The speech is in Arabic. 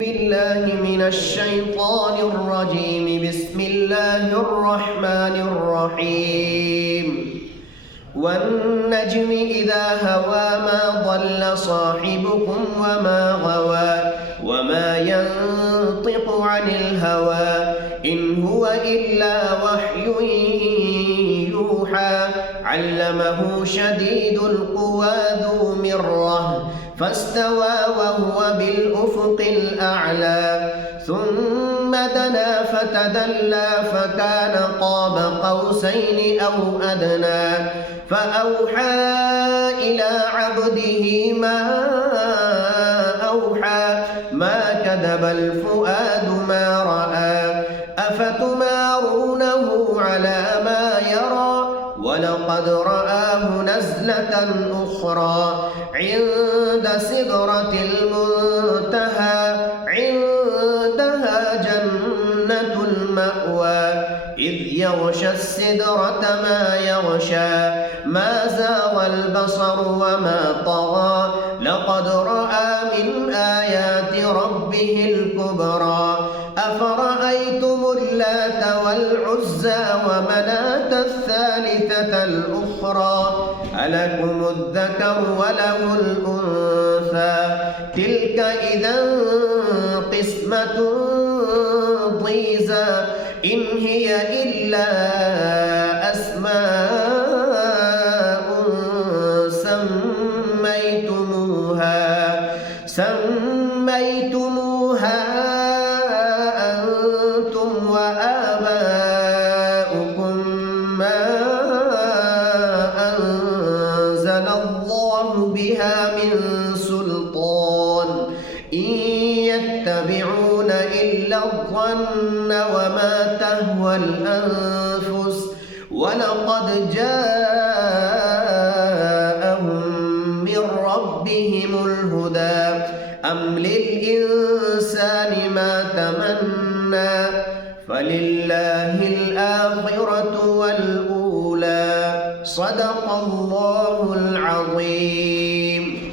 بالله من الشيطان الرجيم. بسم الله الرحمن الرحيم. والنجم إذا هوى ما ضل صاحبكم وما غوى وما ينطق عن الهوى إن هو إلا وحي يوحى علمه شديد القوى ذو مرة فاستوى وهو بالأفق الأعلى ثم دنا فتدلى فكان قاب قوسين أو أدنى فأوحى إلى عبده ما أوحى ما كذب الفؤاد ما رأى أفتمارونه على ما يرى ولقد رآه نزلة أخرى عند سدرة المنتهى عندها جنة المأوى إذ يغشى السدرة ما يغشى ما زاغ البصر وما طغى لقد رأى من آيات ربه الكبرى أفرأيتم اللات والعزى ومناة الثالثة الأخرى ألكم الذكر وله الأنثى تلك إذا قسمة ضيزى إن هي إلا أسماء سميتموها أنتم وآباؤكم ما أنزل الله بها من سلطان إن يتبعون إلا الظن وما تهوى الأنفس ولقد جاءهم من ربهم الهدى أم للإنسان ما تمنى فلله الآخرة والأولى صدق الله العظيم.